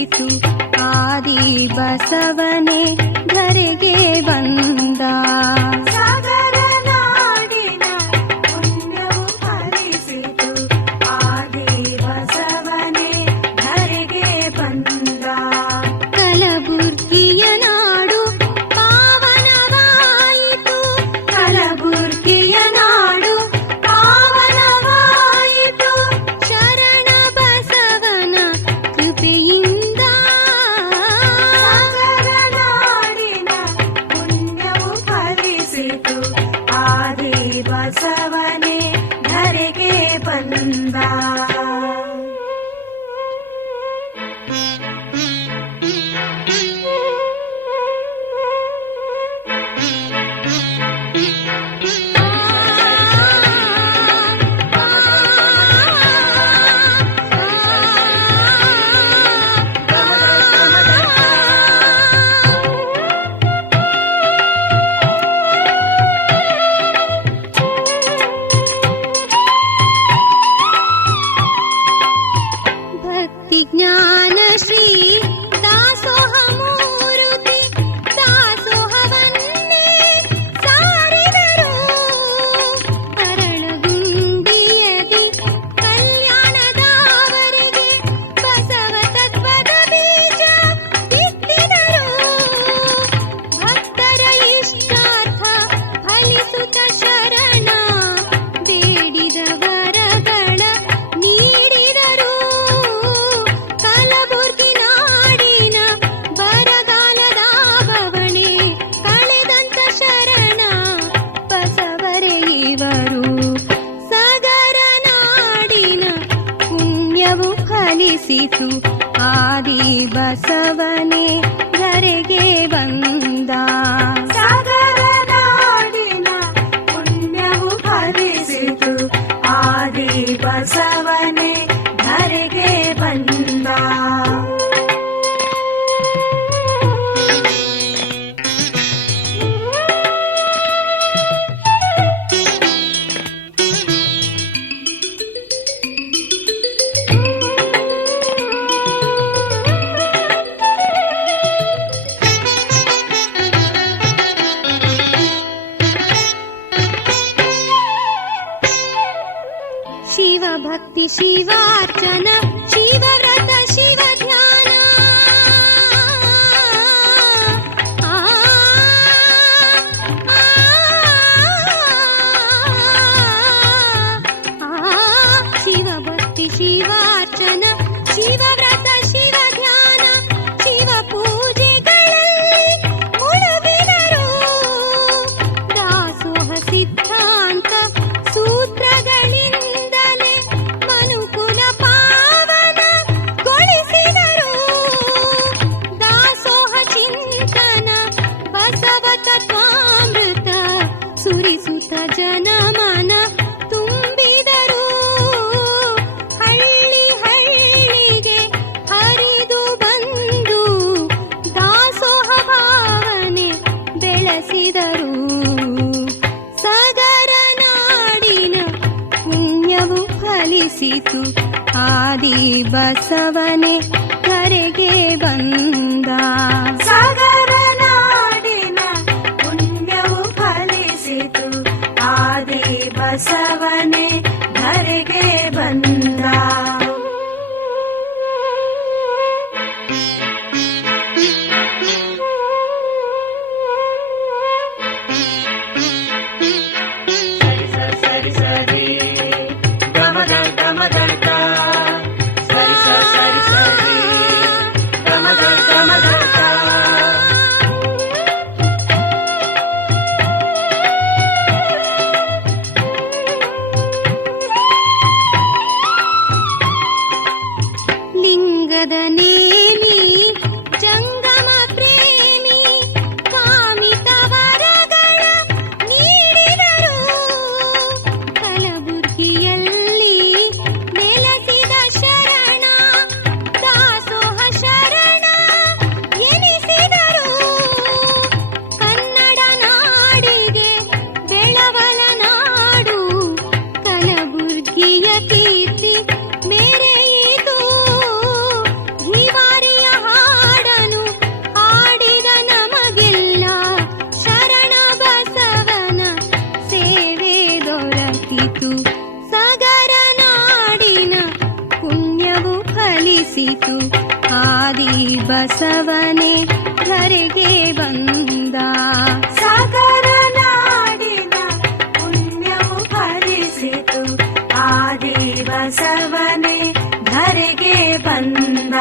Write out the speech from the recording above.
ಫಲಿಸಿತು ಆದಿ ಬಸವನೇ ಧರೆಗೆ ಬಂದ. ಸಾಗರ ನಾಡಿನ ಪುಣ್ಯವು ಫಲಿಸಿತು ಆದಿ ಬಸವನೇ ಧರೆಗೆ ಬಂದ. ಕಲಬುರ್ಗಿಯ ನಾಡು ಪಾವನವಾಯಿತು, ಕಲಬುರ್ಗಿಯ ನಾಡು ಪಾವನವಾಯಿತು ಶರಣ ಬಸವನ ಕೃಪೆಯಿಂದ. ಸಾಗರ ನಾಡಿನ ಪುಣ್ಯವು ಫಲಿಸಿತು ಆದಿ ಬಸವನೇ ಧರೆಗೆ ಬಂದ. ಭಕ್ತಿ ಜ್ಞಾನ ಶ್ರೀ ದಾಸೋಹ ಮೂರುತಿ ದಾಸೋಹವನ್ನೇ ಸಾರಿದರು. ಅರಳಗುಂಡಿಯದಿ ಕಲ್ಯಾಣದವರೆಗೆ ಬಸವ ತತ್ವದ ಬೀಜ ಬಿತ್ತಿದರು. ಭಕ್ತರ ಇಷ್ಟಾರ್ಥ ಫಲಿಸುತ್ತ ಶರಣ ಬೇಡಿದ ವರಗಳ ನೀಡಿದರು. ಕಲಬುರ್ಗಿ ನಾಡಿನ ಬರಗಾಲದ ಬವಣೆ ಕಳೆದಂತ ಶರಣ ಬಸವರೇ ಇವರು. ಸಾಗರ ನಾಡಿನ ಪುಣ್ಯವು ಫಲಿಸಿತು ಆದಿ ಬಸವನೇ ಧರೆಗೆ ಬಂದ. ಸಾಗರ ನಾಡಿನ ಪುಣ್ಯವು ಫಲಿಸಿತು ಆದಿ ಬಸವನೇ ಧರೆಗೆ ಬಂದ. ಶಿವ ಭಕ್ತಿ ಶಿವಾರ್ಚನ ಶಿವವ್ರತ ಶಿವ ಧ್ಯಾನ ಶಿವ ಭಕ್ತಿ ಶಿವಾರ್ಚನ ಶಿವವ್ರತ ಶಿವ ಧ್ಯಾನ ಶಿವ ಪೂಜೆಗಳಲ್ಲಿ ಮುಳುಗಿದರು. ದಾಸೋಹ ಸಿದ್ಧಾಂತ ಸೂತ್ರಗಳಿಂದಲೇ ಮನುಕುಲ ಪಾವನಗೊಳಿಸಿದರು. ದಾಸೋಹ ಚಿಂತನ ಬಸವ ತತ್ವಾಮೃತ ಸುರಿಸುತ್ತ ಜನಮನ ತುಂಬಿದರು. ಹಳ್ಳಿ ಹಳ್ಳಿಗೆ ಹರಿದು ಬಂದು ದಾಸೋಹ ಭಾವನೆ ಬೆಳೆಸಿದರು. ಸಾಗರ ನಾಡಿನ ಪುಣ್ಯವು ಫಲಿಸಿತು ಆದಿ ಬಸವನೇ ಧರೆಗೆ ಬಂದ. ಸಾಗರ ನಾಡಿನ ಪುಣ್ಯವು ಫಲಿಸಿತು ಆದಿ ಬಸವನೇ ಧರೆಗೆ ಬಂದ. ಸರಿ ಸರಿ ಗಮದ ಗಮದರ್ಕ ಸರಿ ಸರಿ ಸರಿ ಗಮದ ಗಮದರ್ಕ. ಲಿಂಗದ ನೇಮಿ ಜಂಗಮ ಪ್ರೇಮಿ ಕಾಮಿತ ವರಗಳ ನೀಡಿದರು. ಕಲಬುರ್ಗಿಯಲ್ಲಿ ನೆಲೆಸಿದ ಶರಣ ದಾಸೋಹ ಶರಣ ಎನಿಸಿದರು. ಕನ್ನಡ ನಾಡಿಗೆ ಬೆಳವಲ ನಾಡು ಕಲಬುರ್ಗಿಯ ಕೀರ್ತಿ ಮೇರೆಯಿತು. ಫಲಿಸಿತು ಆದಿ ಬಸವನೇ ಧರೆಗೆ ಬಂದ. ಸಾಗರ ನಾಡಿನ ಪುಣ್ಯವು ಫಲಿಸಿತು ಆದಿ ಬಸವನೇ ಧರೆಗೆ ಬಂದ.